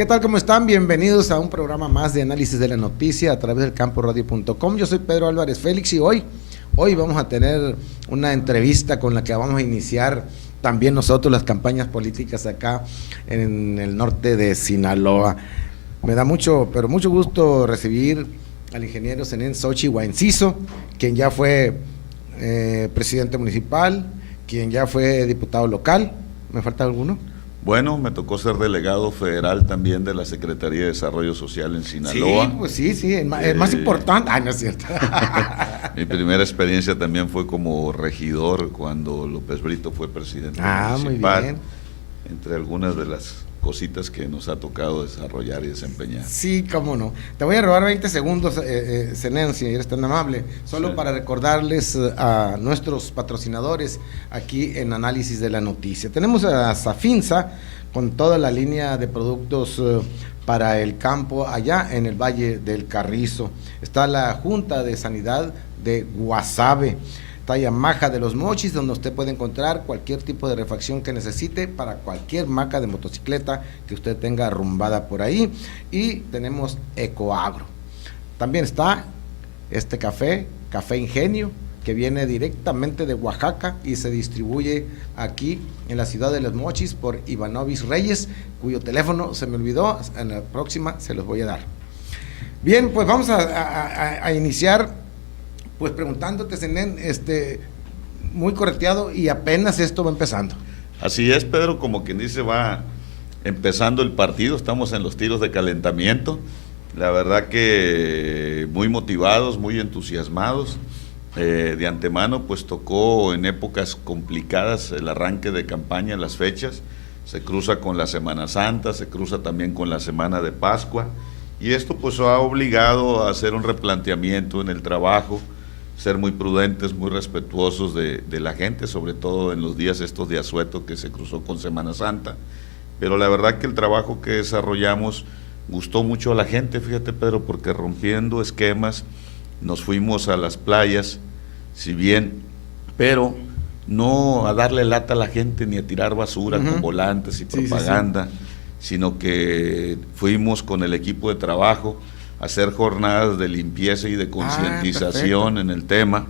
¿Qué tal? ¿Cómo están? Bienvenidos a un programa más de análisis de la noticia a través del camporadio.com. Yo soy Pedro Álvarez Félix y hoy vamos a tener una entrevista con la que vamos a iniciar también nosotros las campañas políticas acá en el norte de Sinaloa. Me da mucho gusto recibir al ingeniero Zenén Xochitl Enciso, quien ya fue presidente municipal, quien ya fue diputado local. ¿Me falta alguno? Bueno, me tocó ser delegado federal también de la Secretaría de Desarrollo Social en Sinaloa. Sí, pues sí, el más importante. No es cierto. Mi primera experiencia también fue como regidor cuando López Brito fue presidente municipal. Muy bien. Entre algunas de las cositas que nos ha tocado desarrollar y desempeñar. Sí, cómo no. Te voy a robar 20 segundos, Zenén, si eres tan amable, solo sí, para recordarles a nuestros patrocinadores aquí en Análisis de la Noticia. Tenemos a Safinsa con toda la línea de productos para el campo allá en el Valle del Carrizo. Está la Junta de Sanidad de Guasave. Yamaha de Los Mochis, donde usted puede encontrar cualquier tipo de refacción que necesite para cualquier marca de motocicleta que usted tenga arrumbada por ahí. Y tenemos Ecoagro. También está este Café Ingenio, que viene directamente de Oaxaca y se distribuye aquí en la ciudad de Los Mochis por Ivanovis Reyes, cuyo teléfono se me olvidó, en la próxima se los voy a dar. Bien, pues vamos a iniciar pues preguntándote, Zenén, muy correteado y apenas esto va empezando. Así es, Pedro, como quien dice, va empezando el partido, estamos en los tiros de calentamiento, la verdad que muy motivados, muy entusiasmados, de antemano pues tocó en épocas complicadas el arranque de campaña, las fechas, se cruza con la Semana Santa, se cruza también con la Semana de Pascua, y esto pues ha obligado a hacer un replanteamiento en el trabajo, ser muy prudentes, muy respetuosos de la gente, sobre todo en los días estos de asueto que se cruzó con Semana Santa, pero la verdad que el trabajo que desarrollamos gustó mucho a la gente, fíjate, Pedro, porque rompiendo esquemas nos fuimos a las playas, si bien, pero no a darle lata a la gente ni a tirar basura con volantes y propaganda, sino que fuimos con el equipo de trabajo hacer jornadas de limpieza y de concientización en el tema.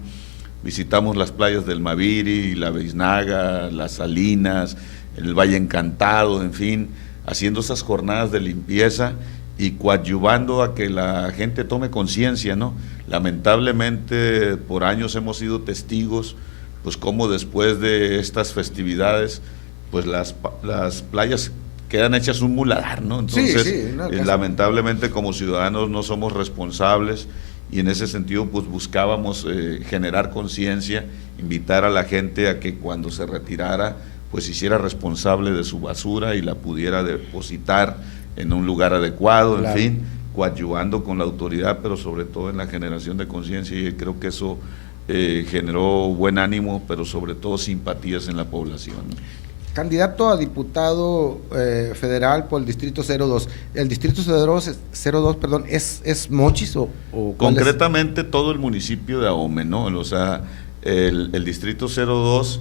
Visitamos las playas del Maviri, la Beisnaga, las Salinas, el Valle Encantado, en fin, haciendo esas jornadas de limpieza y coadyuvando a que la gente tome conciencia, ¿no? Lamentablemente por años hemos sido testigos, pues cómo después de estas festividades, pues las playas quedan hechas un muladar, ¿no? Entonces, lamentablemente como ciudadanos no somos responsables y en ese sentido pues buscábamos generar conciencia, invitar a la gente a que cuando se retirara pues hiciera responsable de su basura y la pudiera depositar en un lugar adecuado, en fin, coadyuvando con la autoridad, pero sobre todo en la generación de conciencia, y creo que eso generó buen ánimo, pero sobre todo simpatías en la población, ¿no? Candidato a diputado federal por el Distrito 02. ¿El Distrito 02 perdón, es Mochis o concretamente es? Todo el municipio de Ahome, ¿no? O sea, el Distrito 02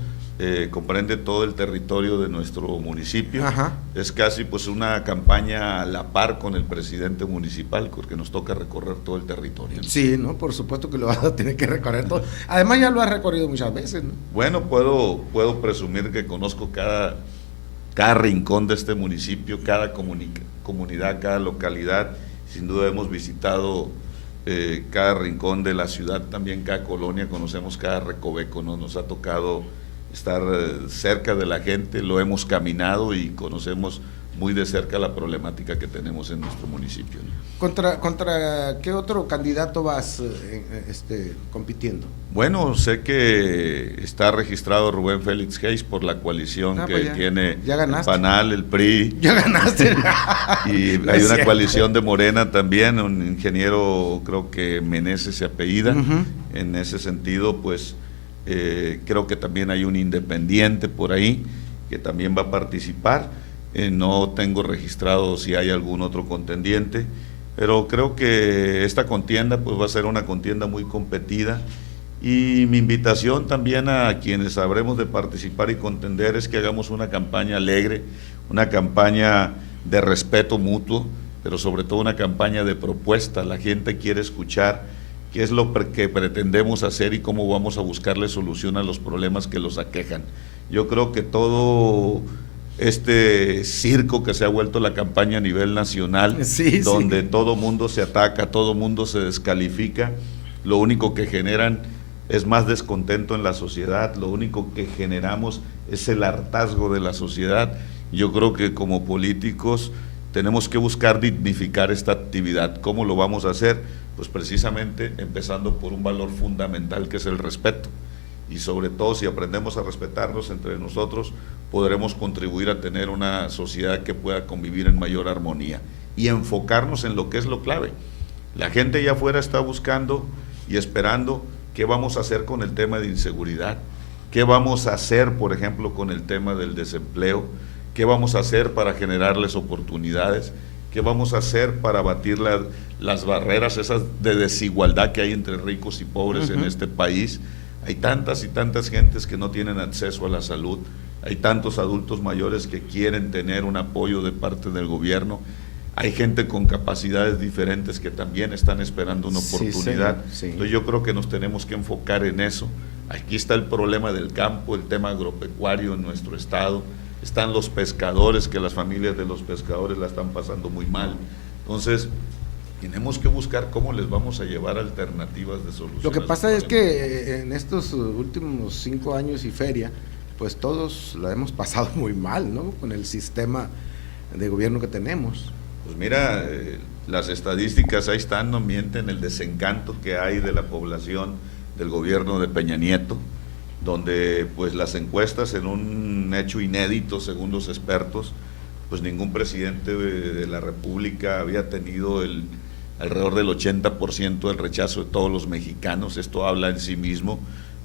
comprende todo el territorio de nuestro municipio. Ajá. Es casi pues una campaña a la par con el presidente municipal, porque nos toca recorrer todo el territorio, ¿no? Sí, ¿no? Por supuesto que lo vas a tener que recorrer todo. Además ya lo has recorrido muchas veces, ¿no? Bueno, puedo presumir que conozco cada rincón de este municipio, cada comunidad, cada localidad. Sin duda hemos visitado cada rincón de la ciudad, también cada colonia, conocemos cada recoveco, ¿no? Nos ha tocado estar cerca de la gente, lo hemos caminado y conocemos muy de cerca la problemática que tenemos en nuestro municipio, ¿no? ¿Contra qué otro candidato vas compitiendo? Bueno, sé que está registrado Rubén Félix Hayes por la coalición que tiene el PANAL, el PRI. Ya ganaste. Y hay una coalición de Morena también, un ingeniero, creo que Meneses se apellida. En ese sentido, pues creo que también hay un independiente por ahí que también va a participar. No tengo registrado si hay algún otro contendiente, pero creo que esta contienda pues va a ser una contienda muy competida, y mi invitación también a quienes habremos de participar y contender es que hagamos una campaña alegre, una campaña de respeto mutuo, pero sobre todo una campaña de propuesta. La gente quiere escuchar qué es lo que pretendemos hacer y cómo vamos a buscarle solución a los problemas que los aquejan. Yo creo que todo este circo que se ha vuelto la campaña a nivel nacional, donde todo mundo se ataca, todo mundo se descalifica, lo único que generan es más descontento en la sociedad, lo único que generamos es el hartazgo de la sociedad. Yo creo que como políticos tenemos que buscar dignificar esta actividad. ¿Cómo lo vamos a hacer? Pues precisamente empezando por un valor fundamental que es el respeto. Y sobre todo, si aprendemos a respetarnos entre nosotros, podremos contribuir a tener una sociedad que pueda convivir en mayor armonía y enfocarnos en lo que es lo clave. La gente allá afuera está buscando y esperando qué vamos a hacer con el tema de inseguridad, qué vamos a hacer, por ejemplo, con el tema del desempleo, qué vamos a hacer para generarles oportunidades, qué vamos a hacer para abatir las barreras esas de desigualdad que hay entre ricos y pobres en este país. Hay tantas y tantas gentes que no tienen acceso a la salud, hay tantos adultos mayores que quieren tener un apoyo de parte del gobierno, hay gente con capacidades diferentes que también están esperando una oportunidad. Entonces yo creo que nos tenemos que enfocar en eso. Aquí está el problema del campo, el tema agropecuario en nuestro estado, están los pescadores, que las familias de los pescadores la están pasando muy mal. Entonces tenemos que buscar cómo les vamos a llevar alternativas de solución. Lo que pasa es que en estos últimos 5 años y feria, pues todos la hemos pasado muy mal, ¿no? Con el sistema de gobierno que tenemos. Pues mira, las estadísticas ahí están, no mienten, el desencanto que hay de la población del gobierno de Peña Nieto, donde pues las encuestas, en un hecho inédito según los expertos, pues ningún presidente de la República había tenido alrededor del 80% del rechazo de todos los mexicanos. Esto habla en sí mismo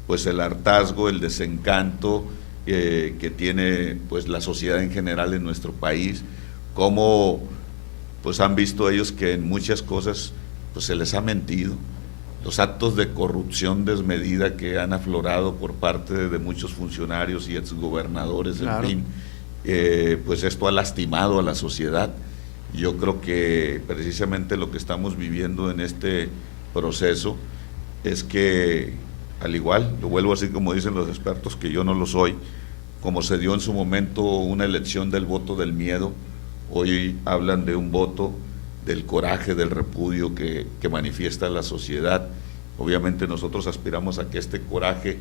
pues el hartazgo, el desencanto que tiene pues la sociedad en general en nuestro país, cómo pues han visto ellos que en muchas cosas pues se les ha mentido, los actos de corrupción desmedida que han aflorado por parte de muchos funcionarios y exgobernadores, en fin, pues esto ha lastimado a la sociedad. Yo creo que precisamente lo que estamos viviendo en este proceso es que, al igual, lo vuelvo así como dicen los expertos, que yo no lo soy, como se dio en su momento una elección del voto del miedo, hoy hablan de un voto del coraje, del repudio que manifiesta la sociedad. Obviamente nosotros aspiramos a que este coraje,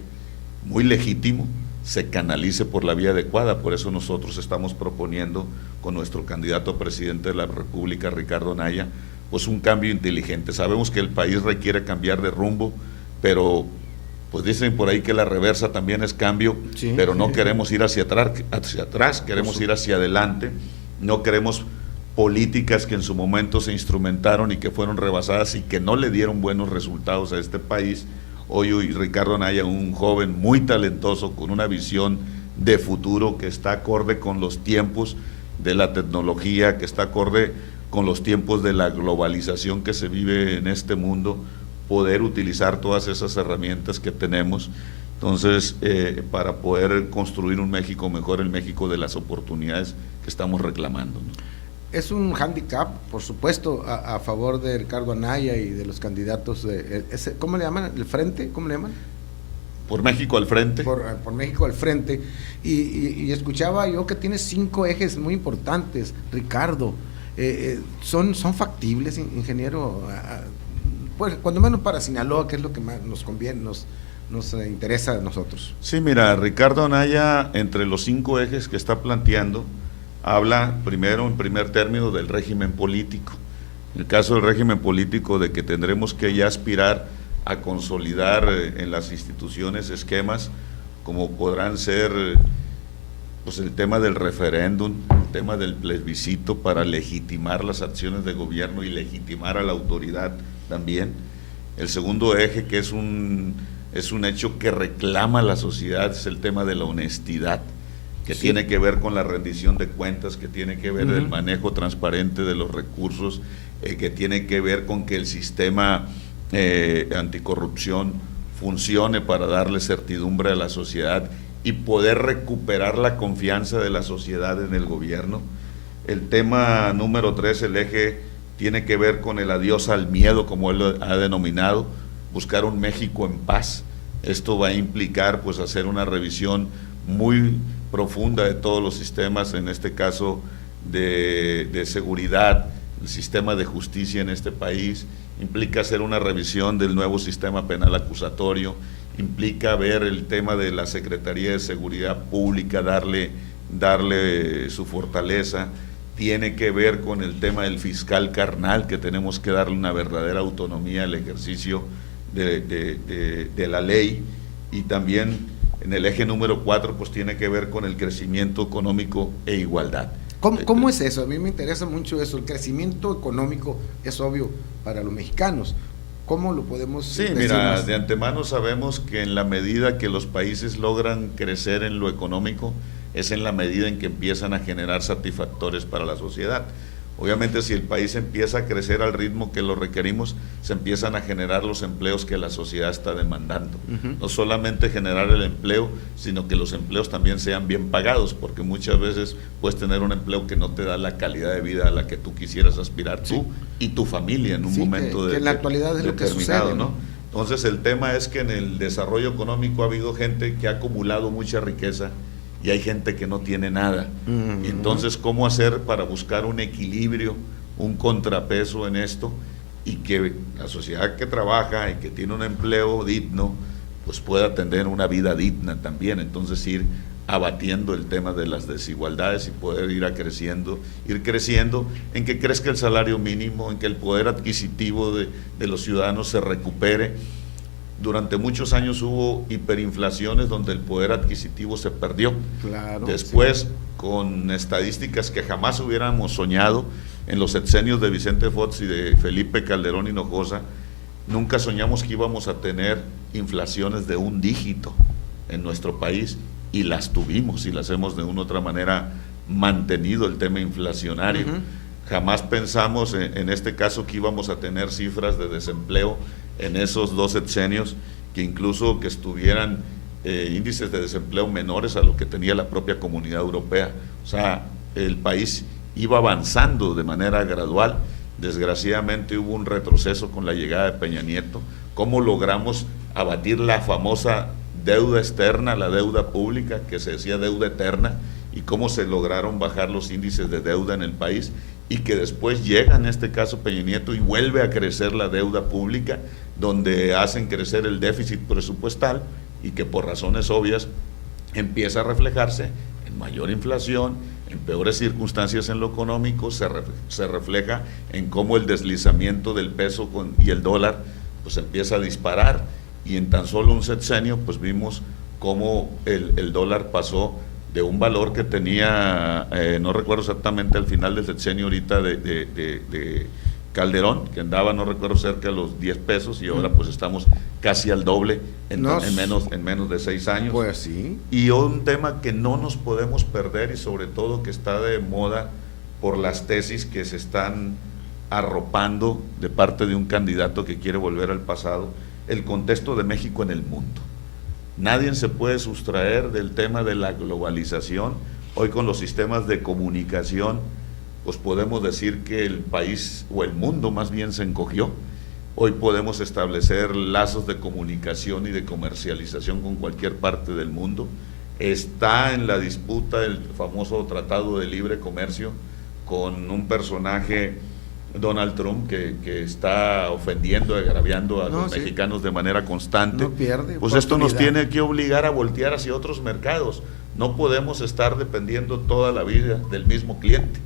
muy legítimo, se canalice por la vía adecuada. Por eso nosotros estamos proponiendo con nuestro candidato a presidente de la República, Ricardo Anaya, pues un cambio inteligente. Sabemos que el país requiere cambiar de rumbo, pero pues dicen por ahí que la reversa también es cambio, pero no queremos ir hacia atrás, queremos ir hacia adelante. No queremos políticas que en su momento se instrumentaron y que fueron rebasadas y que no le dieron buenos resultados a este país. Hoy Ricardo Anaya, un joven muy talentoso, con una visión de futuro que está acorde con los tiempos de la tecnología, que está acorde con los tiempos de la globalización que se vive en este mundo, poder utilizar todas esas herramientas que tenemos. Entonces, para poder construir un México mejor, el México de las oportunidades que estamos reclamando, ¿no? Es un hándicap, por supuesto, a favor de Ricardo Anaya y de los candidatos ¿cómo le llaman? ¿El Frente? ¿Cómo le llaman? Por México al Frente. Por México al Frente. Y escuchaba yo que tiene 5 ejes muy importantes, Ricardo. ¿Son factibles, ingeniero? Pues cuando menos para Sinaloa, que es lo que más nos conviene, nos interesa a nosotros. Sí, mira, Ricardo Anaya, entre los 5 ejes que está planteando, habla primero, en primer término, del régimen político. En el caso del régimen político, de que tendremos que ya aspirar a consolidar en las instituciones esquemas como podrán ser pues el tema del referéndum, el tema del plebiscito para legitimar las acciones de gobierno y legitimar a la autoridad también. El segundo eje, que es un hecho que reclama la sociedad, es el tema de la honestidad, que tiene que ver con la rendición de cuentas, que tiene que ver el manejo transparente de los recursos, que tiene que ver con que el sistema anticorrupción funcione para darle certidumbre a la sociedad y poder recuperar la confianza de la sociedad en el gobierno. El tema número 3, el eje, tiene que ver con el adiós al miedo, como él lo ha denominado, buscar un México en paz. Esto va a implicar pues hacer una revisión muy profunda de todos los sistemas, en este caso de seguridad, el sistema de justicia en este país, implica hacer una revisión del nuevo sistema penal acusatorio, implica ver el tema de la Secretaría de Seguridad Pública, darle su fortaleza, tiene que ver con el tema del fiscal carnal, que tenemos que darle una verdadera autonomía al ejercicio de la ley, y también en el eje número 4 pues tiene que ver con el crecimiento económico e igualdad. ¿Cómo es eso? A mí me interesa mucho eso. El crecimiento económico es obvio para los mexicanos. ¿Cómo lo podemos decir? Sí, mira, de antemano sabemos que en la medida que los países logran crecer en lo económico, es en la medida en que empiezan a generar satisfactores para la sociedad. Obviamente, si el país empieza a crecer al ritmo que lo requerimos, se empiezan a generar los empleos que la sociedad está demandando. No solamente generar el empleo, sino que los empleos también sean bien pagados, porque muchas veces puedes tener un empleo que no te da la calidad de vida a la que tú quisieras aspirar tú y tu familia en un momento que en la actualidad es lo que sucede, ¿no? Entonces, el tema es que en el desarrollo económico ha habido gente que ha acumulado mucha riqueza y hay gente que no tiene nada. Entonces, ¿cómo hacer para buscar un equilibrio, un contrapeso en esto, y que la sociedad que trabaja y que tiene un empleo digno, pues pueda tener una vida digna también? Entonces, ir abatiendo el tema de las desigualdades y poder ir creciendo en que crezca el salario mínimo, en que el poder adquisitivo de los ciudadanos se recupere. Durante muchos años hubo hiperinflaciones donde el poder adquisitivo se perdió. Claro, después, sí, con estadísticas que jamás hubiéramos soñado, en los sexenios de Vicente Fox y de Felipe Calderón Hinojosa, nunca soñamos que íbamos a tener inflaciones de un dígito en nuestro país, y las tuvimos, y las hemos de una u otra manera mantenido el tema inflacionario. Jamás pensamos en este caso que íbamos a tener cifras de desempleo en esos 2 sexenios que incluso que estuvieran índices de desempleo menores a lo que tenía la propia Comunidad Europea. O sea, el país iba avanzando de manera gradual. Desgraciadamente hubo un retroceso con la llegada de Peña Nieto. ¿Cómo logramos abatir la famosa deuda externa, la deuda pública, que se decía deuda eterna, y cómo se lograron bajar los índices de deuda en el país, y que después llega en este caso Peña Nieto y vuelve a crecer la deuda pública, donde hacen crecer el déficit presupuestal, y que por razones obvias empieza a reflejarse en mayor inflación, en peores circunstancias en lo económico, se refleja en cómo el deslizamiento del peso y el dólar pues empieza a disparar, y en tan solo un sexenio pues vimos cómo el dólar pasó de un valor que tenía, no recuerdo exactamente al final del sexenio ahorita de Calderón, que andaba, no recuerdo, cerca de los 10 pesos, y ahora pues estamos casi al doble en menos de 6 años. Pues sí. Y un tema que no nos podemos perder, y sobre todo que está de moda por las tesis que se están arropando de parte de un candidato que quiere volver al pasado, el contexto de México en el mundo. Nadie se puede sustraer del tema de la globalización. Hoy, con los sistemas de comunicación, pues podemos decir que el país, o el mundo más bien, se encogió. Hoy podemos establecer lazos de comunicación y de comercialización con cualquier parte del mundo. Está en la disputa el famoso Tratado de Libre Comercio con un personaje, Donald Trump, que está ofendiendo, agraviando a los mexicanos de manera constante. No pierde pues esto nos tiene que obligar a voltear hacia otros mercados. No podemos estar dependiendo toda la vida del mismo cliente.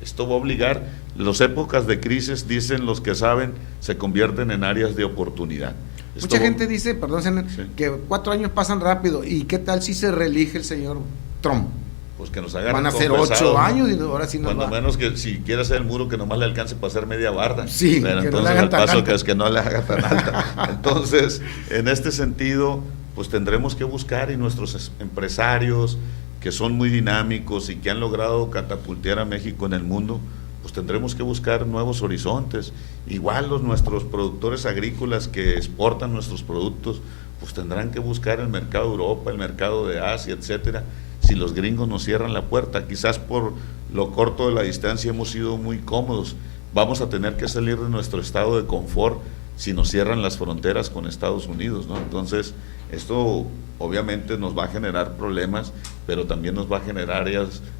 Esto va a obligar, las épocas de crisis, dicen los que saben, se convierten en áreas de oportunidad. Mucha gente dice, perdón, que 4 años pasan rápido, y ¿qué tal si se reelige el señor Trump? Pues que nos agarren. Van a ser 8 años, y ahora sí no. Cuando menos que si quiere hacer el muro, que nomás le alcance para hacer media barda. Sí, pero entonces al paso que es que no le haga tan alta. Entonces, en este sentido, pues tendremos que buscar, y nuestros empresarios, que son muy dinámicos y que han logrado catapultear a México en el mundo, pues tendremos que buscar nuevos horizontes. Igual nuestros productores agrícolas que exportan nuestros productos, pues tendrán que buscar el mercado de Europa, el mercado de Asia, etcétera. Si los gringos nos cierran la puerta, quizás por lo corto de la distancia hemos sido muy cómodos. Vamos a tener que salir de nuestro estado de confort si nos cierran las fronteras con Estados Unidos, ¿no? Entonces, esto obviamente nos va a generar problemas, pero también nos va a generar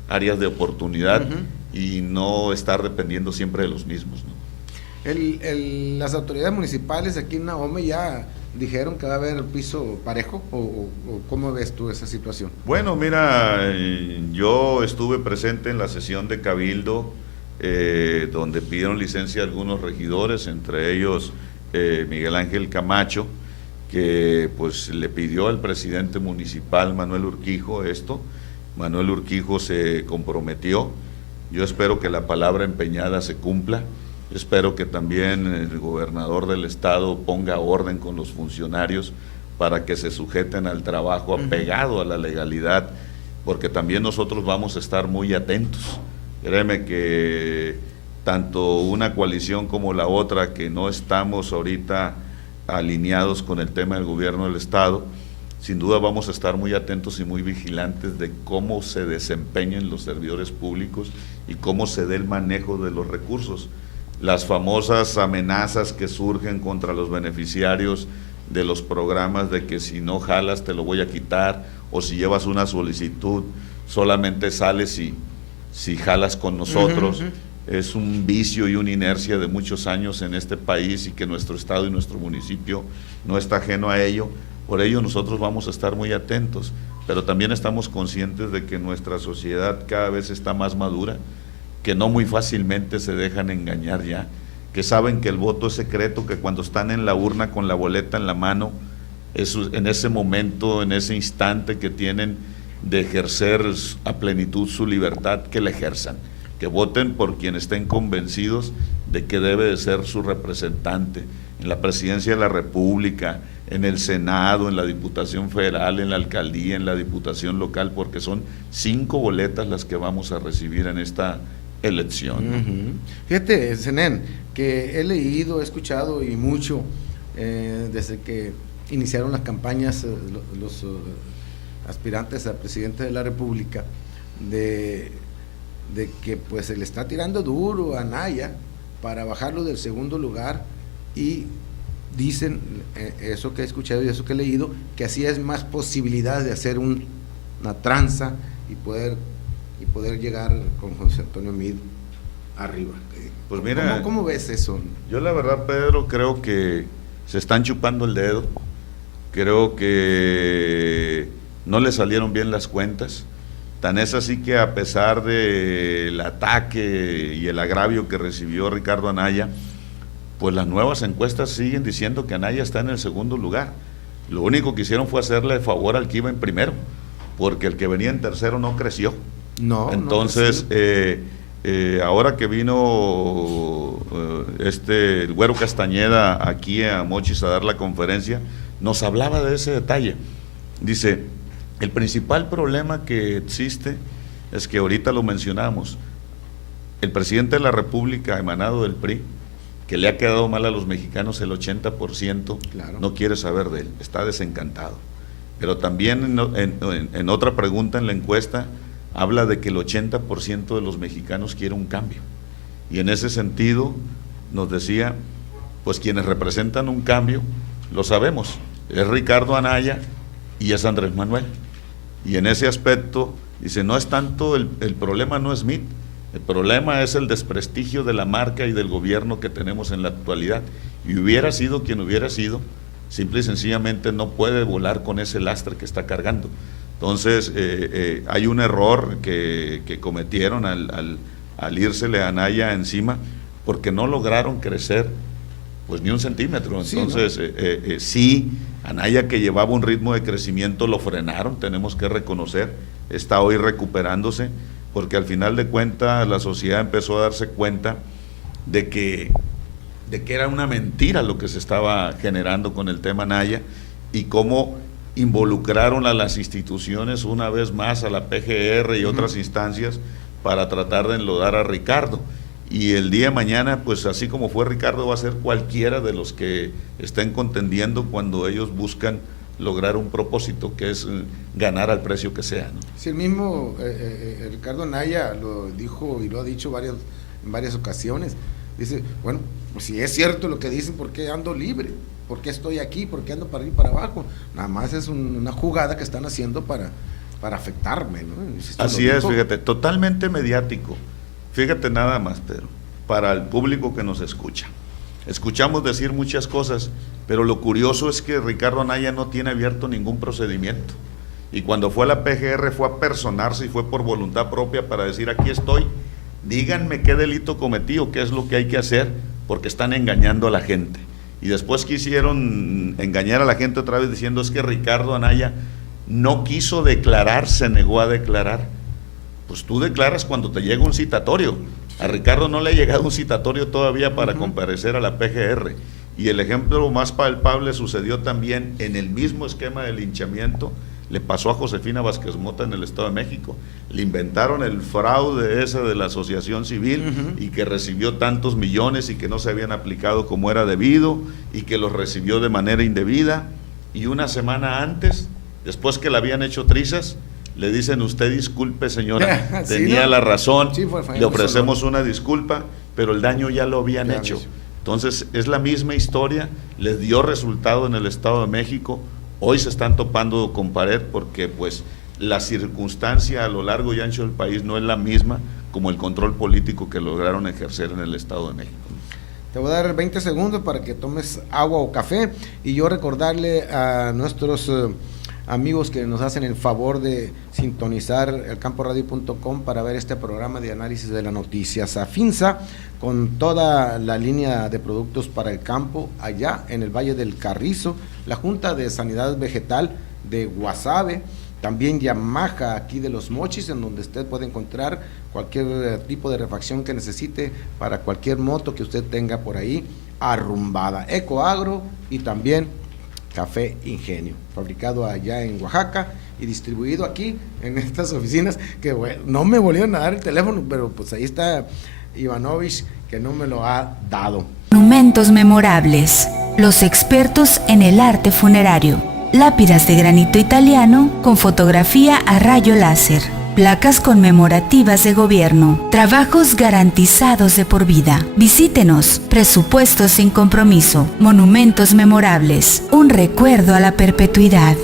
áreas de oportunidad y no estar dependiendo siempre de los mismos, ¿no? Las autoridades municipales aquí en Nahome ya dijeron que va a haber piso parejo, o ¿cómo ves tú esa situación? Bueno, mira, yo estuve presente en la sesión de Cabildo, donde pidieron licencia a algunos regidores, entre ellos Miguel Ángel Camacho, que pues le pidió al presidente municipal Manuel Urquijo esto. Manuel Urquijo se comprometió. Yo espero que la palabra empeñada se cumpla. Yo espero que también el gobernador del estado ponga orden con los funcionarios para que se sujeten al trabajo apegado a la legalidad, porque también nosotros vamos a estar muy atentos. Créeme que tanto una coalición como la otra, que no estamos ahorita alineados con el tema del gobierno del estado, sin duda vamos a estar muy atentos y muy vigilantes de cómo se desempeñen los servidores públicos y cómo se dé el manejo de los recursos. Las famosas amenazas que surgen contra los beneficiarios de los programas de que si no jalas te lo voy a quitar, o si llevas una solicitud solamente sales si jalas con nosotros. Es un vicio y una inercia de muchos años en este país, y que nuestro estado y nuestro municipio no está ajeno a ello. Por ello nosotros vamos a estar muy atentos, pero también estamos conscientes de que nuestra sociedad cada vez está más madura, que no muy fácilmente se dejan engañar ya, que saben que el voto es secreto, que cuando están en la urna con la boleta en la mano, en ese momento, en ese instante que tienen de ejercer a plenitud su libertad, que la ejerzan, que voten por quien estén convencidos de que debe de ser su representante en la presidencia de la República, en el Senado, en la Diputación Federal, en la Alcaldía, en la Diputación Local, porque son 5 boletas las que vamos a recibir en esta elección. Fíjate, Zenén, que he leído, he escuchado y mucho desde que iniciaron las campañas los aspirantes a presidente de la República, de que pues se le está tirando duro a Anaya para bajarlo del segundo lugar, y dicen, eso que he escuchado y eso que he leído, que así es más posibilidades de hacer una tranza y poder llegar con José Antonio Meade arriba. Pues mira, ¿Cómo ves eso? Yo la verdad, Pedro, creo que se están chupando el dedo, creo que no le salieron bien las cuentas. Tan es así que, a pesar del ataque y el agravio que recibió Ricardo Anaya, pues las nuevas encuestas siguen diciendo que Anaya está en el segundo lugar. Lo único que hicieron fue hacerle favor al que iba en primero, porque el que venía en tercero no creció. Entonces, ahora que vino el Güero Castañeda aquí a Mochis a dar la conferencia, nos hablaba de ese detalle. Dice, el principal problema que existe es que, ahorita lo mencionamos, el presidente de la República, emanado del PRI, que le ha quedado mal a los mexicanos, el 80%, claro, no quiere saber de él, está desencantado. Pero también en otra pregunta en la encuesta habla de que el 80% de los mexicanos quiere un cambio. Y en ese sentido nos decía, pues quienes representan un cambio, lo sabemos, es Ricardo Anaya y es Andrés Manuel. Y en ese aspecto, dice, no es tanto, el problema no es Meade, el problema es el desprestigio de la marca y del gobierno que tenemos en la actualidad. Y hubiera sido quien hubiera sido, simple y sencillamente no puede volar con ese lastre que está cargando. Entonces, hay un error que cometieron al írsele a Anaya encima, porque no lograron crecer pues ni un centímetro. Entonces, sí, Anaya, que llevaba un ritmo de crecimiento, lo frenaron, tenemos que reconocer, está hoy recuperándose, porque al final de cuentas la sociedad empezó a darse cuenta de que era una mentira lo que se estaba generando con el tema Anaya, y cómo involucraron a las instituciones una vez más, a la PGR y otras instancias, para tratar de enlodar a Ricardo. Y el día de mañana, pues así como fue Ricardo, va a ser cualquiera de los que estén contendiendo cuando ellos buscan lograr un propósito que es ganar al precio que sea, ¿no? Sí, el mismo Ricardo Anaya lo dijo y lo ha dicho en varias ocasiones. Dice, bueno, pues si es cierto lo que dicen, ¿por qué ando libre? ¿Por qué estoy aquí? ¿Por qué ando para arriba y para abajo? Nada más es una jugada que están haciendo para afectarme, ¿no? Así es, fíjate, totalmente mediático. Fíjate nada más, Pedro, para el público que nos escucha. Escuchamos decir muchas cosas, pero lo curioso es que Ricardo Anaya no tiene abierto ningún procedimiento. Y cuando fue a la PGR fue a personarse y fue por voluntad propia para decir, aquí estoy, díganme qué delito cometí o qué es lo que hay que hacer, porque están engañando a la gente. Y después quisieron engañar a la gente otra vez diciendo, es que Ricardo Anaya no quiso declarar, se negó a declarar. Pues tú declaras cuando te llega un citatorio. A Ricardo no le ha llegado un citatorio todavía para comparecer a la PGR. Y el ejemplo más palpable sucedió también en el mismo esquema de linchamiento, le pasó a Josefina Vázquez Mota en el Estado de México. Le inventaron el fraude ese de la asociación civil y que recibió tantos millones y que no se habían aplicado como era debido y que los recibió de manera indebida. Y una semana antes, después que le habían hecho trizas, le dicen, usted disculpe señora, sí, tenía la razón, sí, le ofrecemos una disculpa, pero el daño ya lo habían hecho. Entonces es la misma historia, les dio resultado en el Estado de México. Hoy se están topando con pared porque pues la circunstancia a lo largo y ancho del país no es la misma como el control político que lograron ejercer en el Estado de México. Te voy a dar 20 segundos para que tomes agua o café y yo recordarle a nuestros amigos que nos hacen el favor de sintonizar elcamporadio.com para ver este programa de análisis de la noticia. Safinsa, con toda la línea de productos para el campo allá en el Valle del Carrizo, la Junta de Sanidad Vegetal de Guasave, también Yamaha aquí de Los Mochis, en donde usted puede encontrar cualquier tipo de refacción que necesite para cualquier moto que usted tenga por ahí arrumbada. Ecoagro y también Café Ingenio, fabricado allá en Oaxaca y distribuido aquí en estas oficinas que bueno, no me volvieron a dar el teléfono, pero pues ahí está Ivanovich que no me lo ha dado. Monumentos memorables, los expertos en el arte funerario, lápidas de granito italiano con fotografía a rayo láser, placas conmemorativas de gobierno, trabajos garantizados de por vida. Visítenos, presupuestos sin compromiso, monumentos memorables, un recuerdo a la perpetuidad.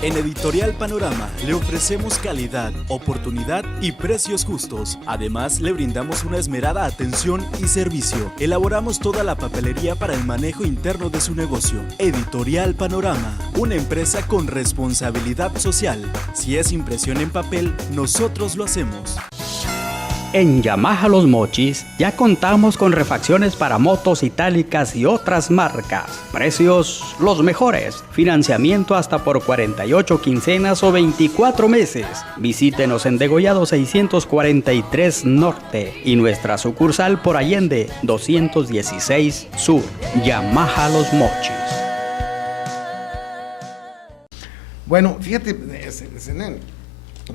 En Editorial Panorama le ofrecemos calidad, oportunidad y precios justos. Además, le brindamos una esmerada atención y servicio. Elaboramos toda la papelería para el manejo interno de su negocio. Editorial Panorama, una empresa con responsabilidad social. Si es impresión en papel, nosotros lo hacemos. En Yamaha Los Mochis ya contamos con refacciones para motos itálicas y otras marcas. Precios los mejores. Financiamiento hasta por 48 quincenas o 24 meses. Visítenos en Degollado 643 Norte y nuestra sucursal por Allende 216 Sur. Yamaha Los Mochis. Bueno, fíjate, Zenén,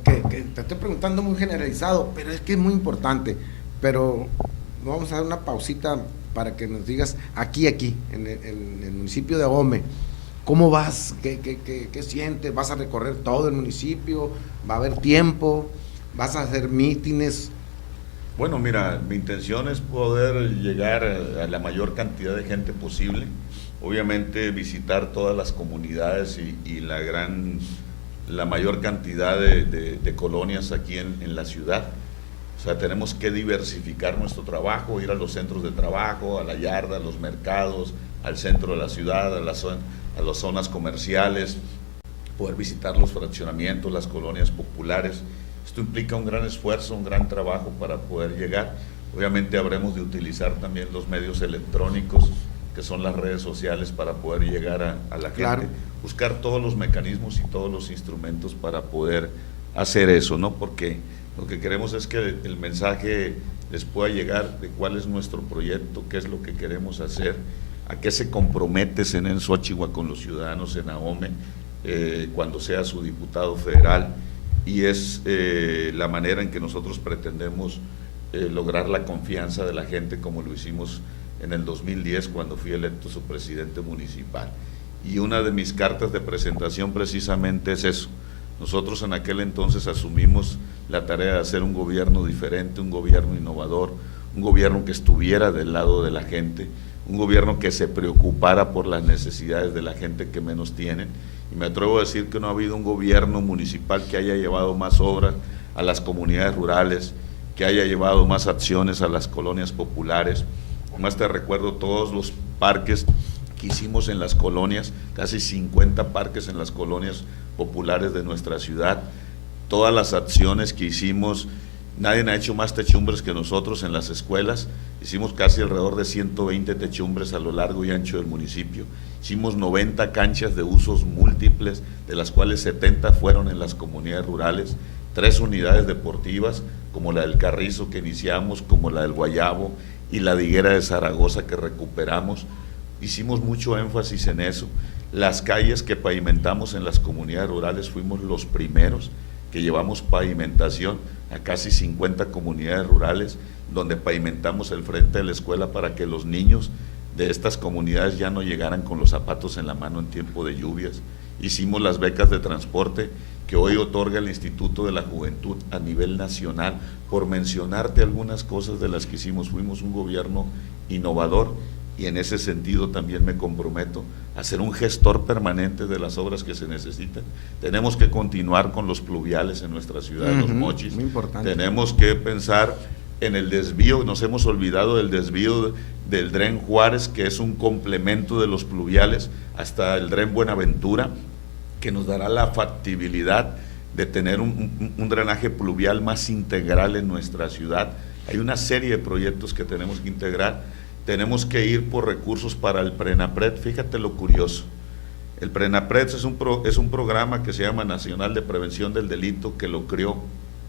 que te estoy preguntando muy generalizado, pero es que es muy importante. Pero vamos a dar una pausita para que nos digas aquí, en el municipio de Ahome, ¿cómo vas? ¿Qué sientes? ¿Vas a recorrer todo el municipio? ¿Va a haber tiempo? ¿Vas a hacer mítines? Bueno, mira, mi intención es poder llegar a la mayor cantidad de gente posible. Obviamente visitar todas las comunidades y la mayor cantidad de colonias aquí en la ciudad. O sea, tenemos que diversificar nuestro trabajo, ir a los centros de trabajo, a la yarda, a los mercados, al centro de la ciudad, a las zonas comerciales, poder visitar los fraccionamientos, las colonias populares. Esto implica un gran esfuerzo, un gran trabajo para poder llegar. Obviamente habremos de utilizar también los medios electrónicos, que son las redes sociales, para poder llegar a la gente. Claro. Buscar todos los mecanismos y todos los instrumentos para poder hacer eso, ¿no? Porque lo que queremos es que el mensaje les pueda llegar de cuál es nuestro proyecto, qué es lo que queremos hacer, a qué se compromete Zenén Xochitl con los ciudadanos en Ahome cuando sea su diputado federal, y es la manera en que nosotros pretendemos lograr la confianza de la gente, como lo hicimos en el 2010 cuando fui electo su presidente municipal. y una de mis cartas de presentación precisamente es eso. Nosotros en aquel entonces asumimos la tarea de hacer un gobierno diferente, un gobierno innovador, un gobierno que estuviera del lado de la gente, un gobierno que se preocupara por las necesidades de la gente que menos tienen. Y me atrevo a decir que no ha habido un gobierno municipal que haya llevado más obras a las comunidades rurales, que haya llevado más acciones a las colonias populares. Más te recuerdo todos los parques que hicimos en las colonias, casi 50 parques en las colonias populares de nuestra ciudad, todas las acciones que hicimos. Nadie ha hecho más techumbres que nosotros en las escuelas. Hicimos casi alrededor de 120 techumbres a lo largo y ancho del municipio. Hicimos 90 canchas de usos múltiples, de las cuales 70 fueron en las comunidades rurales, 3 unidades deportivas, como la del Carrizo que iniciamos, como la del Guayabo y la de Higuera de Zaragoza que recuperamos. Hicimos mucho énfasis en eso. Las calles que pavimentamos en las comunidades rurales fuimos los primeros que llevamos pavimentación a casi 50 comunidades rurales, donde pavimentamos el frente de la escuela para que los niños de estas comunidades ya no llegaran con los zapatos en la mano en tiempo de lluvias. Hicimos las becas de transporte que hoy otorga el Instituto de la Juventud a nivel nacional. Por mencionarte algunas cosas de las que hicimos, fuimos un gobierno innovador, y en ese sentido también me comprometo a ser un gestor permanente de las obras que se necesitan. Tenemos que continuar con los pluviales en nuestra ciudad, los mochis. Muy importante. Tenemos que pensar en el desvío, nos hemos olvidado del desvío del Dren Juárez, que es un complemento de los pluviales, hasta el Dren Buenaventura, que nos dará la factibilidad de tener un drenaje pluvial más integral en nuestra ciudad. Hay una serie de proyectos que tenemos que integrar. Tenemos que ir por recursos para el PRENAPRED. Fíjate lo curioso. El PRENAPRED es un programa que se llama Nacional de Prevención del Delito, que lo creó,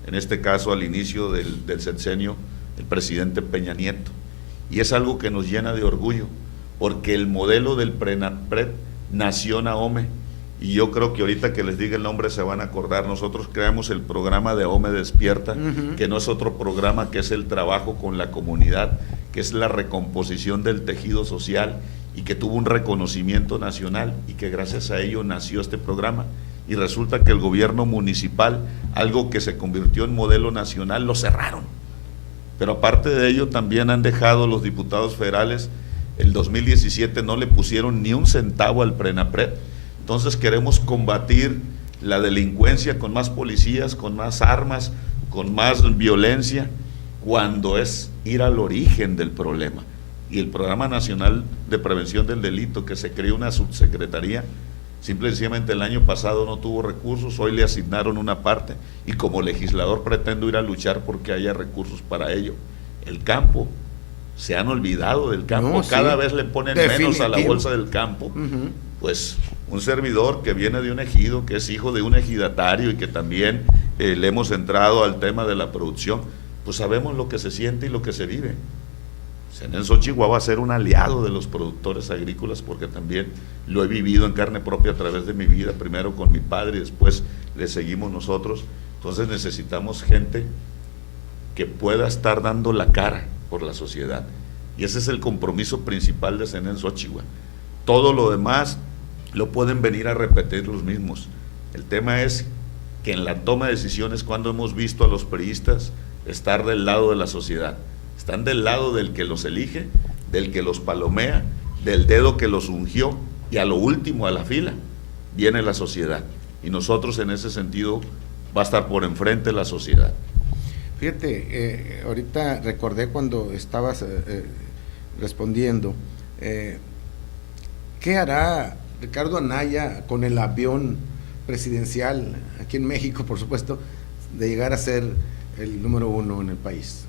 en este caso al inicio del sexenio, el presidente Peña Nieto. Y es algo que nos llena de orgullo, porque el modelo del PRENAPRED nació en AOME, y yo creo que ahorita que les diga el nombre se van a acordar. Nosotros creamos el programa de AOME Despierta, que no es otro programa, que es el trabajo con la comunidad, que es la recomposición del tejido social, y que tuvo un reconocimiento nacional, y que gracias a ello nació este programa. Y resulta que el gobierno municipal, algo que se convirtió en modelo nacional, lo cerraron. Pero aparte de ello, también han dejado los diputados federales, el 2017 no le pusieron ni un centavo al PRENAPRED. Entonces queremos combatir la delincuencia con más policías, con más armas, con más violencia, cuando es ir al origen del problema. Y el Programa Nacional de Prevención del Delito, que se creó una subsecretaría, simple y sencillamente el año pasado no tuvo recursos, hoy le asignaron una parte, y como legislador pretendo ir a luchar porque haya recursos para ello. El campo, se han olvidado del campo, cada vez le ponen menos a la bolsa del campo. Pues un servidor que viene de un ejido, que es hijo de un ejidatario y que también le hemos entrado al tema de la producción, pues sabemos lo que se siente y lo que se vive. Zenén Xochitl va a ser un aliado de los productores agrícolas, porque también lo he vivido en carne propia a través de mi vida, primero con mi padre y después le seguimos nosotros. Entonces necesitamos gente que pueda estar dando la cara por la sociedad, y ese es el compromiso principal de Zenén Xochitl. Todo lo demás lo pueden venir a repetir los mismos. El tema es que en la toma de decisiones, cuando hemos visto a los priistas estar del lado de la sociedad, están del lado del que los elige, del que los palomea, del dedo que los ungió, y a lo último, a la fila, viene la sociedad. Y nosotros en ese sentido va a estar por enfrente la sociedad. Fíjate, ahorita recordé cuando estabas respondiendo, ¿qué hará Ricardo Anaya con el avión presidencial aquí en México, por supuesto, de llegar a ser el número 1 en el país?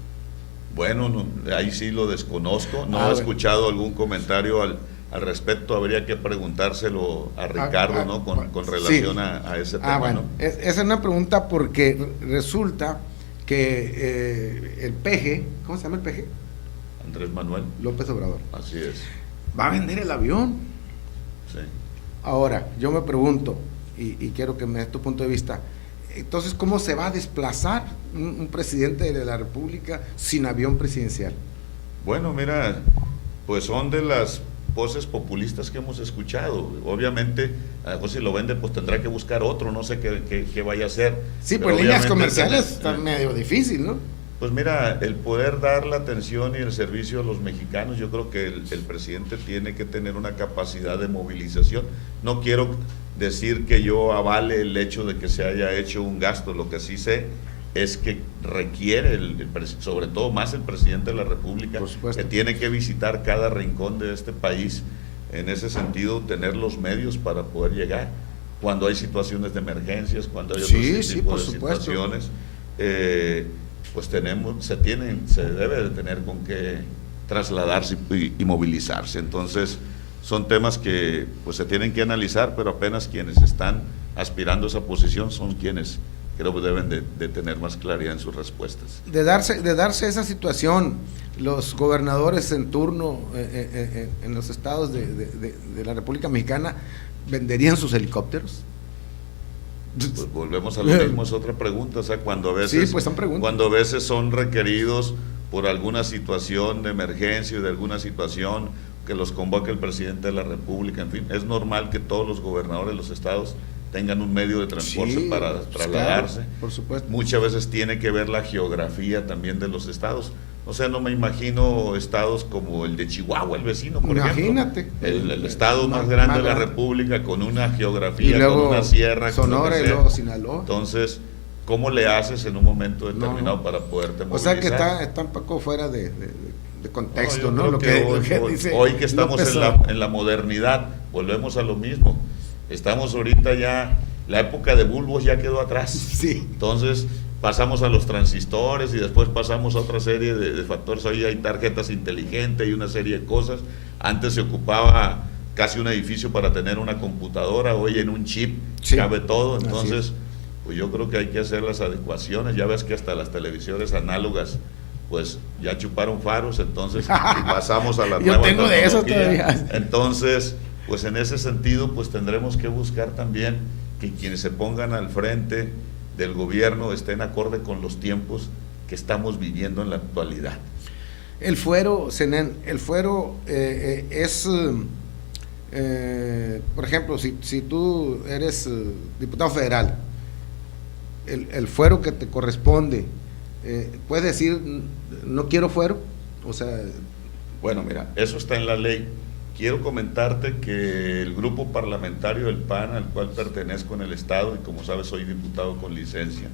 Bueno, no, ahí sí lo desconozco, no he escuchado algún comentario al respecto, habría que preguntárselo a Ricardo, ¿no? Con relación a ese tema. Bueno, ¿no? Esa es una pregunta porque resulta que el peje, ¿cómo se llama el peje? Andrés Manuel López Obrador. Así es. ¿Va a vender el avión? Sí. Ahora, yo me pregunto, y quiero que me des tu punto de vista, entonces, ¿cómo se va a desplazar un presidente de la República sin avión presidencial? Bueno, mira, pues son de las voces populistas que hemos escuchado. Obviamente, a lo mejor si lo vende, pues tendrá que buscar otro, no sé qué vaya a hacer. Sí, pero pues líneas obviamente comerciales está medio difícil, ¿no? Pues mira, el poder dar la atención y el servicio a los mexicanos, yo creo que el presidente tiene que tener una capacidad de movilización. No quiero decir que yo avale el hecho de que se haya hecho un gasto, lo que sí sé es que requiere, sobre todo más el presidente de la República, que tiene que visitar cada rincón de este país, en ese sentido, tener los medios para poder llegar, cuando hay situaciones de emergencias, cuando hay otros tipos de situaciones, pues se debe de tener con qué trasladarse y movilizarse. Entonces, son temas que pues se tienen que analizar, pero apenas quienes están aspirando a esa posición son quienes creo que deben de tener más claridad en sus respuestas. De darse esa situación, los gobernadores en turno en los estados de la República Mexicana venderían sus helicópteros. Pues volvemos a lo mismo, es otra pregunta, o sea, cuando a veces, sí, pues cuando a veces son requeridos por alguna situación de emergencia, de alguna situación que los convoque el presidente de la República, en fin, es normal que todos los gobernadores de los estados tengan un medio de transporte para trasladarse. Claro, por supuesto. Muchas veces tiene que ver la geografía también de los estados. O sea, no me imagino estados como el de Chihuahua, el vecino, por Imagínate, ejemplo. El estado más grande de la República, con una geografía, luego con una sierra. Sonora y luego Sinaloa. Entonces, ¿cómo le haces en un momento determinado para poderte movilizar? O sea que está un poco fuera de contexto, ¿no? Lo que hoy que estamos en la modernidad, volvemos a lo mismo. Estamos ahorita ya, la época de bulbos ya quedó atrás. Sí. Entonces pasamos a los transistores y después pasamos a otra serie de factores. Hoy hay tarjetas inteligentes y una serie de cosas. Antes se ocupaba casi un edificio para tener una computadora, hoy en un chip cabe todo. Entonces, pues yo creo que hay que hacer las adecuaciones. Ya ves que hasta las televisiones análogas pues ya chuparon faros, entonces y pasamos a la nueva tecnología. Yo tengo de eso todavía. Entonces, pues en ese sentido, pues tendremos que buscar también que quienes se pongan al frente del gobierno estén acorde con los tiempos que estamos viviendo en la actualidad. El fuero, Zenén, es, por ejemplo, si tú eres diputado federal, el fuero que te corresponde, ¿puedes decir no quiero fuero? O sea... Bueno, mira, eso está en la ley. Quiero comentarte que el grupo parlamentario del PAN, al cual pertenezco en el Estado, y como sabes soy diputado con licencia,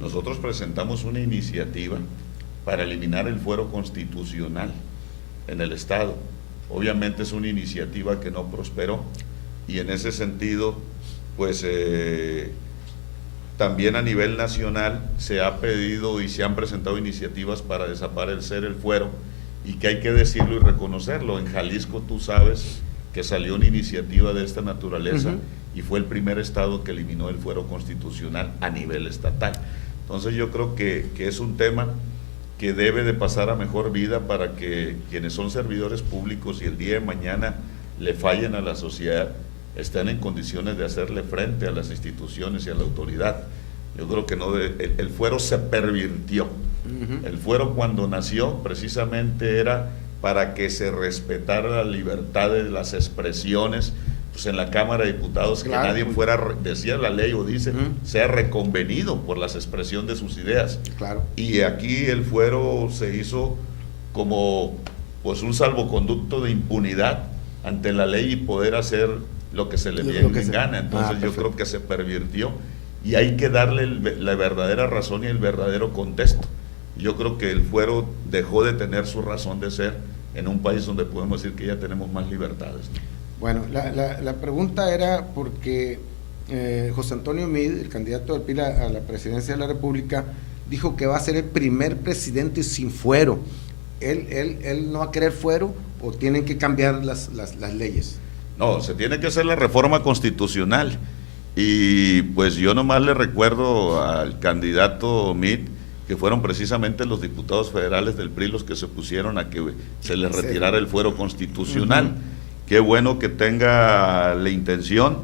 nosotros presentamos una iniciativa para eliminar el fuero constitucional en el Estado. Obviamente es una iniciativa que no prosperó y en ese sentido, pues también a nivel nacional se ha pedido y se han presentado iniciativas para desaparecer el fuero, y que hay que decirlo y reconocerlo. En Jalisco tú sabes que salió una iniciativa de esta naturaleza y fue el primer estado que eliminó el fuero constitucional a nivel estatal. Entonces yo creo que es un tema que debe de pasar a mejor vida para que quienes son servidores públicos y el día de mañana le fallen a la sociedad, estén en condiciones de hacerle frente a las instituciones y a la autoridad. Yo creo que no el fuero se pervirtió. El fuero cuando nació precisamente era para que se respetara la libertad de las expresiones, pues en la Cámara de Diputados, claro, que nadie fuera, decía la ley o dice, sea reconvenido por la expresión de sus ideas. Claro. Y aquí el fuero se hizo como pues un salvoconducto de impunidad ante la ley y poder hacer lo que se le gana. Entonces yo creo que se pervirtió y hay que darle la verdadera razón y el verdadero contexto. Yo creo que el fuero dejó de tener su razón de ser en un país donde podemos decir que ya tenemos más libertades, ¿no? Bueno, la pregunta era porque José Antonio Meade, el candidato del PRI a la presidencia de la República, dijo que va a ser el primer presidente sin fuero. ¿Él no va a querer fuero o tienen que cambiar las leyes? No, se tiene que hacer la reforma constitucional. Y pues yo nomás le recuerdo al candidato Meade que fueron precisamente los diputados federales del PRI los que se pusieron a que se les retirara el fuero constitucional. Qué bueno que tenga la intención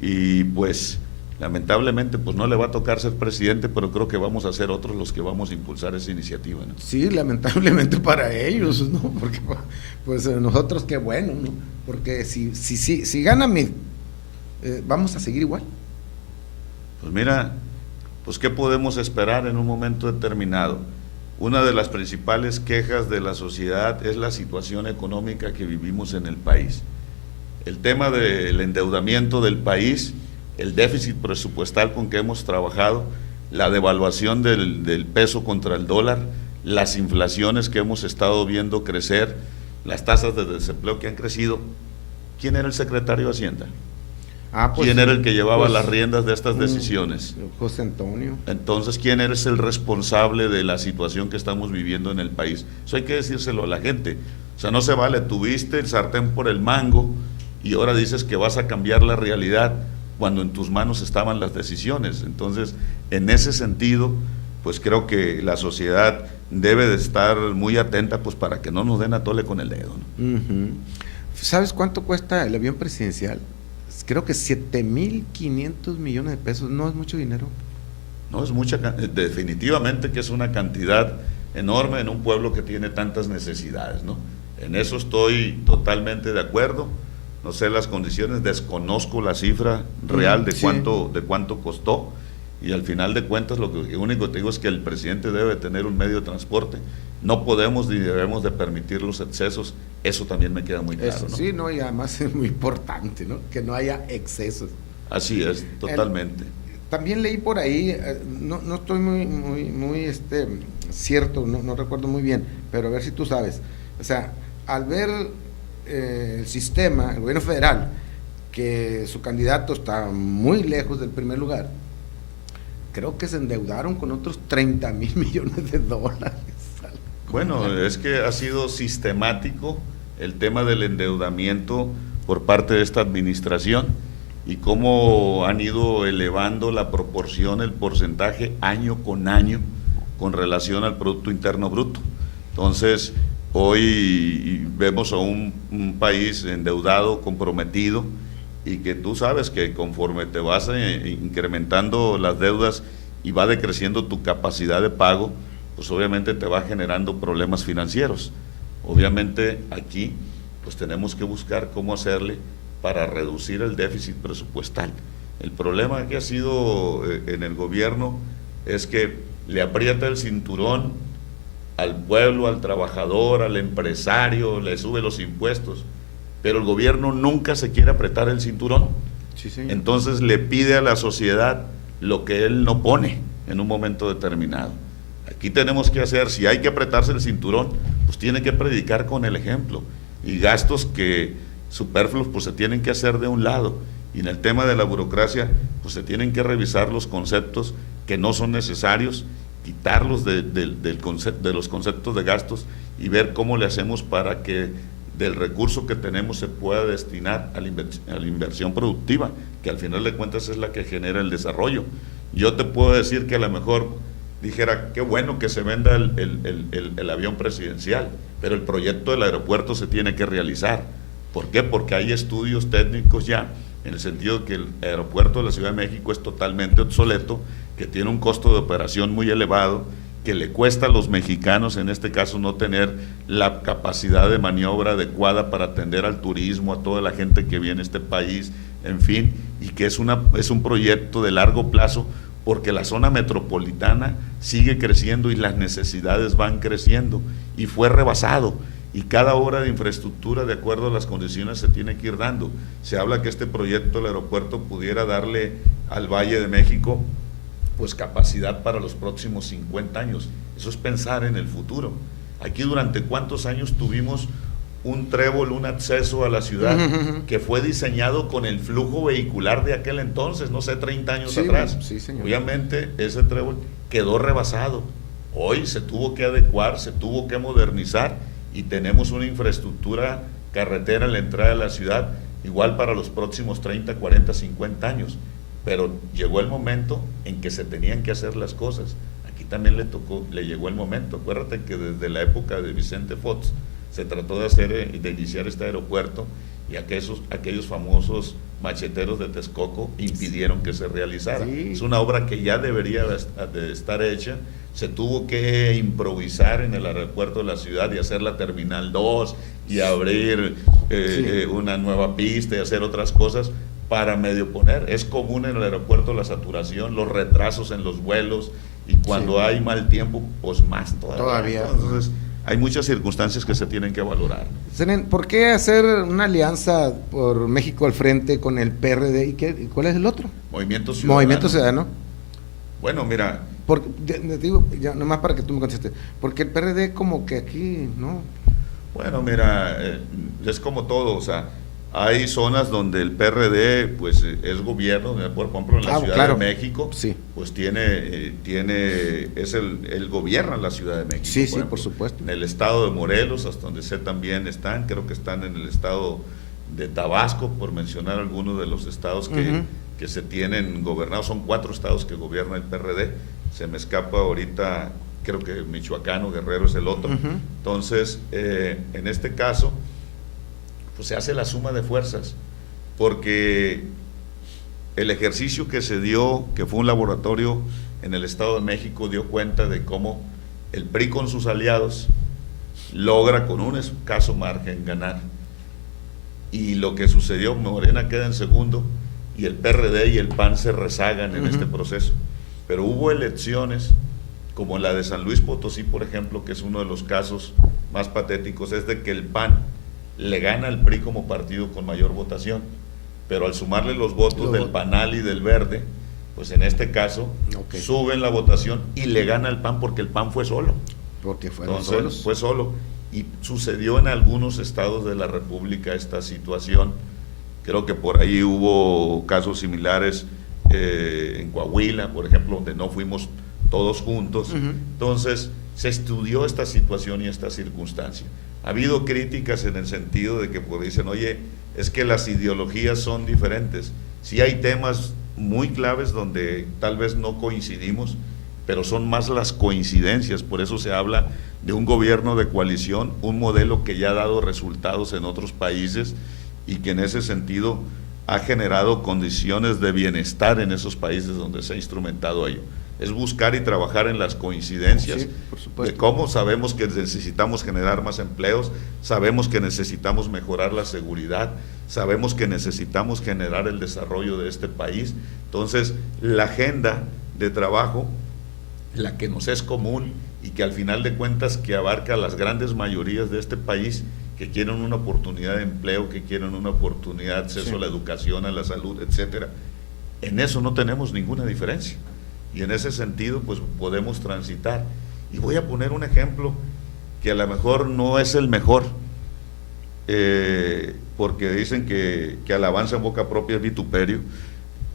y pues lamentablemente pues no le va a tocar ser presidente, pero creo que vamos a ser otros los que vamos a impulsar esa iniciativa, ¿no? Sí, lamentablemente para ellos, ¿no? Porque pues nosotros qué bueno, ¿no? Porque si gana vamos a seguir igual. Pues mira, pues ¿qué podemos esperar en un momento determinado? Una de las principales quejas de la sociedad es la situación económica que vivimos en el país. El tema del endeudamiento del país, el déficit presupuestal con que hemos trabajado, la devaluación del peso contra el dólar, las inflaciones que hemos estado viendo crecer, las tasas de desempleo que han crecido. ¿Quién era el secretario de Hacienda? ¿Quién era el que llevaba las riendas de estas decisiones? José Antonio. Entonces, ¿quién es el responsable de la situación que estamos viviendo en el país? Eso hay que decírselo a la gente. O sea, no se vale, tuviste el sartén por el mango y ahora dices que vas a cambiar la realidad cuando en tus manos estaban las decisiones. Entonces, en ese sentido, pues creo que la sociedad debe de estar muy atenta, pues para que no nos den a tole con el dedo, ¿no? ¿Sabes cuánto cuesta el avión presidencial? Creo que 7,500 millones de pesos. No es mucho dinero. No es mucha, definitivamente que es una cantidad enorme en un pueblo que tiene tantas necesidades, ¿no? En eso estoy totalmente de acuerdo. No sé las condiciones, desconozco la cifra real de cuánto costó, y al final de cuentas lo único que te digo es que el presidente debe tener un medio de transporte. No podemos ni debemos de permitir los excesos. Eso también me queda muy claro, eso, ¿no? Sí, no, y además es muy importante, ¿no? Que no haya excesos. Así es, totalmente. También leí por ahí, no estoy muy cierto, no recuerdo muy bien, pero a ver si tú sabes. O sea, al ver el sistema, el gobierno federal, que su candidato está muy lejos del primer lugar, creo que se endeudaron con otros 30,000 millones de dólares. Bueno, es que ha sido sistemático el tema del endeudamiento por parte de esta administración y cómo han ido elevando la proporción, el porcentaje año con año con relación al Producto Interno Bruto. Entonces, hoy vemos a un país endeudado, comprometido, y que tú sabes que conforme te vas incrementando las deudas y va decreciendo tu capacidad de pago, pues obviamente te va generando problemas financieros. Obviamente aquí pues tenemos que buscar cómo hacerle para reducir el déficit presupuestal. El problema que ha sido en el gobierno es que le aprieta el cinturón al pueblo, al trabajador, al empresario, le sube los impuestos, pero el gobierno nunca se quiere apretar el cinturón. Sí, sí. Entonces le pide a la sociedad lo que él no pone en un momento determinado. Aquí tenemos que hacer, si hay que apretarse el cinturón, pues tiene que predicar con el ejemplo, y gastos que superfluos pues se tienen que hacer de un lado, y en el tema de la burocracia pues se tienen que revisar los conceptos que no son necesarios, quitarlos de los conceptos de gastos y ver cómo le hacemos para que del recurso que tenemos se pueda destinar a la inversión productiva, que al final de cuentas es la que genera el desarrollo. Yo te puedo decir que a lo mejor dijera, qué bueno que se venda el avión presidencial, pero el proyecto del aeropuerto se tiene que realizar. ¿Por qué? Porque hay estudios técnicos ya, en el sentido de que el aeropuerto de la Ciudad de México es totalmente obsoleto, que tiene un costo de operación muy elevado, que le cuesta a los mexicanos, en este caso, no tener la capacidad de maniobra adecuada para atender al turismo, a toda la gente que viene a este país, en fin, y que es un proyecto de largo plazo, porque la zona metropolitana sigue creciendo y las necesidades van creciendo, y fue rebasado, y cada obra de infraestructura, de acuerdo a las condiciones, se tiene que ir dando. Se habla que este proyecto del aeropuerto pudiera darle al Valle de México pues capacidad para los próximos 50 años. Eso es pensar en el futuro. Aquí durante cuántos años tuvimos un trébol, un acceso a la ciudad que fue diseñado con el flujo vehicular de aquel entonces, no sé, 30 años atrás. Sí, señor. Obviamente ese trébol quedó rebasado. Hoy se tuvo que adecuar, se tuvo que modernizar, y tenemos una infraestructura carretera en la entrada de la ciudad igual para los próximos 30, 40, 50 años. Pero llegó el momento en que se tenían que hacer las cosas. Aquí también le llegó el momento. Acuérdate que desde la época de Vicente Fox se trató de iniciar este aeropuerto, y aquellos famosos macheteros de Texcoco impidieron que se realizara. Sí. Es una obra que ya debería de estar hecha. Se tuvo que improvisar en el aeropuerto de la ciudad y hacer la Terminal 2 y abrir una nueva pista y hacer otras cosas para medio poner. Es común en el aeropuerto la saturación, los retrasos en los vuelos, y cuando hay mal tiempo, pues más todavía. Entonces, hay muchas circunstancias que se tienen que valorar. Senen, ¿por qué hacer una alianza por México al frente con el PRD y cuál es el otro? Movimiento Ciudadano. Movimiento Ciudadano. Bueno, mira. Digo, ya, nomás para que tú me contestes, porque el PRD como que aquí, ¿no? Bueno, mira, es como todo, o sea, hay zonas donde el PRD pues es gobierno, por ejemplo en la Ciudad de México, sí, pues él gobierna la Ciudad de México. Sí, por supuesto. En el estado de Morelos, hasta donde sé también están, creo que están en el estado de Tabasco, por mencionar algunos de los estados que se tienen gobernados. Son 4 estados que gobierna el PRD, se me escapa ahorita, creo que Michoacán o Guerrero es el otro. Entonces, en este caso, pues se hace la suma de fuerzas, porque el ejercicio que se dio, que fue un laboratorio en el Estado de México, dio cuenta de cómo el PRI con sus aliados logra con un escaso margen ganar, y lo que sucedió, Morena queda en segundo y el PRD y el PAN se rezagan en este proceso. Pero hubo elecciones como la de San Luis Potosí, por ejemplo, que es uno de los casos más patéticos, es de que el PAN le gana al PRI como partido con mayor votación, pero al sumarle los votos del PANAL y del Verde, pues en este caso suben la votación y le gana al PAN, porque el PAN fue solo. Porque fueron solos. Fue solo. Y sucedió en algunos estados de la República esta situación. Creo que por ahí hubo casos similares en Coahuila, por ejemplo, donde no fuimos todos juntos. Entonces, se estudió esta situación y esta circunstancia. Ha habido críticas en el sentido de que pues, dicen, oye, es que las ideologías son diferentes. Sí hay temas muy claves donde tal vez no coincidimos, pero son más las coincidencias. Por eso se habla de un gobierno de coalición, un modelo que ya ha dado resultados en otros países y que en ese sentido ha generado condiciones de bienestar en esos países donde se ha instrumentado ello. Es buscar y trabajar en las coincidencias, por supuesto, de cómo sabemos que necesitamos generar más empleos, sabemos que necesitamos mejorar la seguridad, sabemos que necesitamos generar el desarrollo de este país. Entonces, la agenda de trabajo, la que nos es común y que al final de cuentas que abarca a las grandes mayorías de este país, que quieren una oportunidad de empleo, que quieren una oportunidad de acceso a la educación, a la salud, etcétera. En eso no tenemos ninguna diferencia. Y en ese sentido, pues podemos transitar. Y voy a poner un ejemplo que a lo mejor no es el mejor, porque dicen que alabanza en boca propia es vituperio,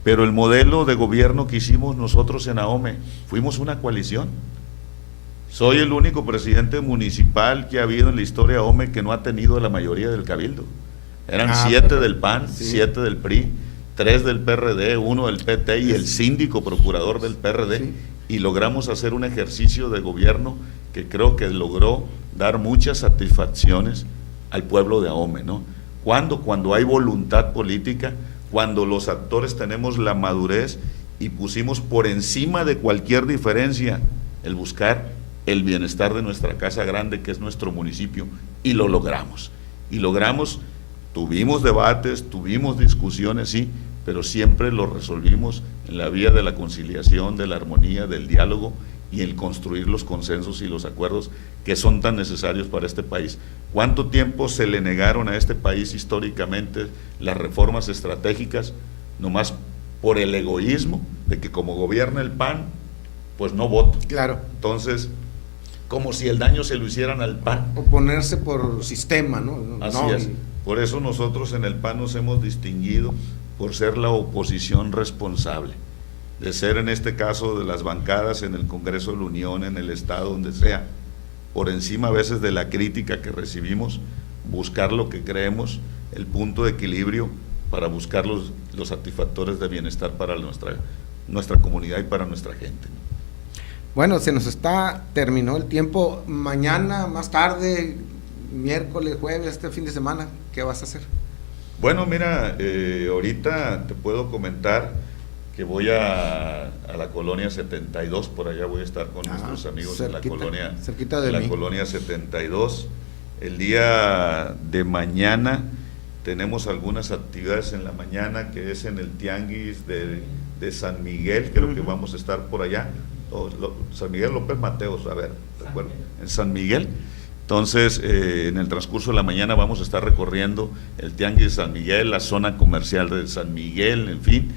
pero el modelo de gobierno que hicimos nosotros en AOME, fuimos una coalición. Soy el único presidente municipal que ha habido en la historia de AOME que no ha tenido la mayoría del cabildo. Eran 7 del PAN, 7 del PRI, 3 del PRD, 1 del PT y el síndico procurador del PRD, y logramos hacer un ejercicio de gobierno que creo que logró dar muchas satisfacciones al pueblo de AOME, ¿no? Cuando hay voluntad política, cuando los actores tenemos la madurez y pusimos por encima de cualquier diferencia el buscar el bienestar de nuestra casa grande, que es nuestro municipio, y lo logramos. Y logramos, tuvimos debates, tuvimos discusiones, sí, pero siempre lo resolvimos en la vía de la conciliación, de la armonía, del diálogo y el construir los consensos y los acuerdos que son tan necesarios para este país. ¿Cuánto tiempo se le negaron a este país históricamente las reformas estratégicas? Nomás por el egoísmo de que como gobierna el PAN, pues no voto. Claro. Entonces, como si el daño se lo hicieran al PAN. Oponerse por sistema, ¿no? Así es. Por eso nosotros en el PAN nos hemos distinguido por ser la oposición responsable, de ser en este caso de las bancadas en el Congreso de la Unión, en el Estado, donde sea, por encima a veces de la crítica que recibimos, buscar lo que creemos, el punto de equilibrio para buscar los satisfactores de bienestar para nuestra comunidad y para nuestra gente, ¿no? Bueno, se nos terminó el tiempo. Mañana, más tarde, miércoles, jueves, este fin de semana, ¿qué vas a hacer? Bueno, mira, ahorita te puedo comentar que voy a la colonia 72, por allá voy a estar con nuestros amigos de la colonia 72, El día de mañana tenemos algunas actividades en la mañana, que es en el Tianguis de San Miguel, creo que vamos a estar por allá, San Miguel López Mateos, a ver, recuerdo, en San Miguel. Entonces, en el transcurso de la mañana vamos a estar recorriendo el Tianguis de San Miguel, la zona comercial de San Miguel, en fin.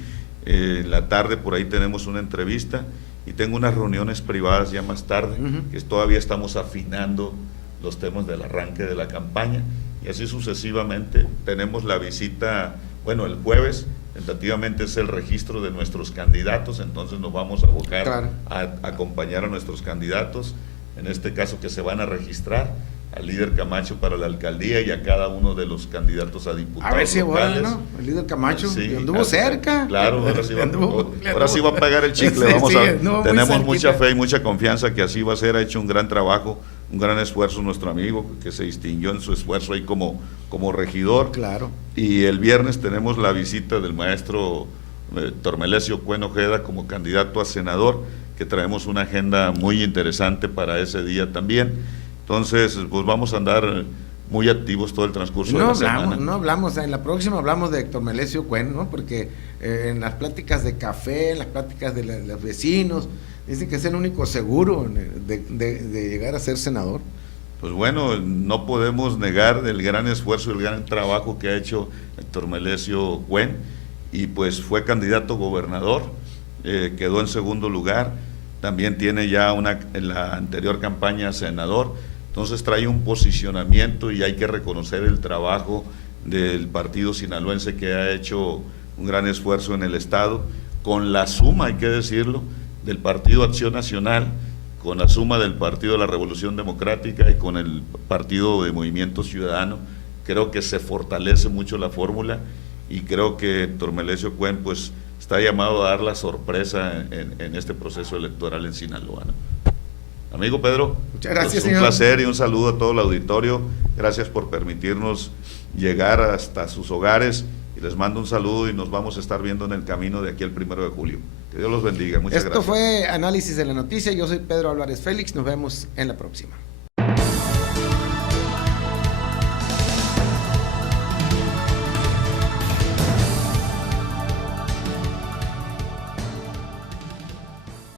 En la tarde por ahí tenemos una entrevista y tengo unas reuniones privadas ya más tarde, que todavía estamos afinando los temas del arranque de la campaña, y así sucesivamente. Tenemos la visita, bueno, el jueves tentativamente es el registro de nuestros candidatos, entonces nos vamos a abocar a acompañar a nuestros candidatos, en este caso que se van a registrar, al líder Camacho para la alcaldía y a cada uno de los candidatos a diputados. A ver si locales. bueno, el líder Camacho Sí, anduvo cerca. Claro, ahora sí va a pagar el chicle. Sí, Vamos sí, tenemos mucha fe y mucha confianza que así va a ser. Ha hecho un gran trabajo, un gran esfuerzo nuestro amigo, que se distinguió en su esfuerzo ahí como regidor. Claro. Y el viernes tenemos la visita del maestro Tormelesio Cuen Ojeda como candidato a senador, que traemos una agenda muy interesante para ese día también. Entonces, pues vamos a andar muy activos todo el transcurso de la semana. No hablamos, en la próxima hablamos de Héctor Melesio Cuen, ¿no? Porque en las pláticas de café, en las pláticas de los vecinos, dicen que es el único seguro de llegar a ser senador. Pues bueno, no podemos negar el gran esfuerzo y el gran trabajo que ha hecho Héctor Melesio Cuen, y pues fue candidato a gobernador, quedó en segundo lugar, también tiene ya en la anterior campaña senador. Entonces trae un posicionamiento y hay que reconocer el trabajo del partido sinaloense, que ha hecho un gran esfuerzo en el estado, con la suma, hay que decirlo, del Partido Acción Nacional, con la suma del Partido de la Revolución Democrática y con el Partido de Movimiento Ciudadano. Creo que se fortalece mucho la fórmula y creo que Héctor Melesio Cuen pues está llamado a dar la sorpresa en este proceso electoral en Sinaloa, ¿no? Amigo Pedro, muchas gracias, pues un señor. placer y un saludo a todo el auditorio. Gracias por permitirnos llegar hasta sus hogares y les mando un saludo y nos vamos a estar viendo en el camino de aquí al 1 de julio. Que Dios los bendiga. Muchas gracias. Esto fue Análisis de la Noticia. Yo soy Pedro Álvarez Félix. Nos vemos en la próxima.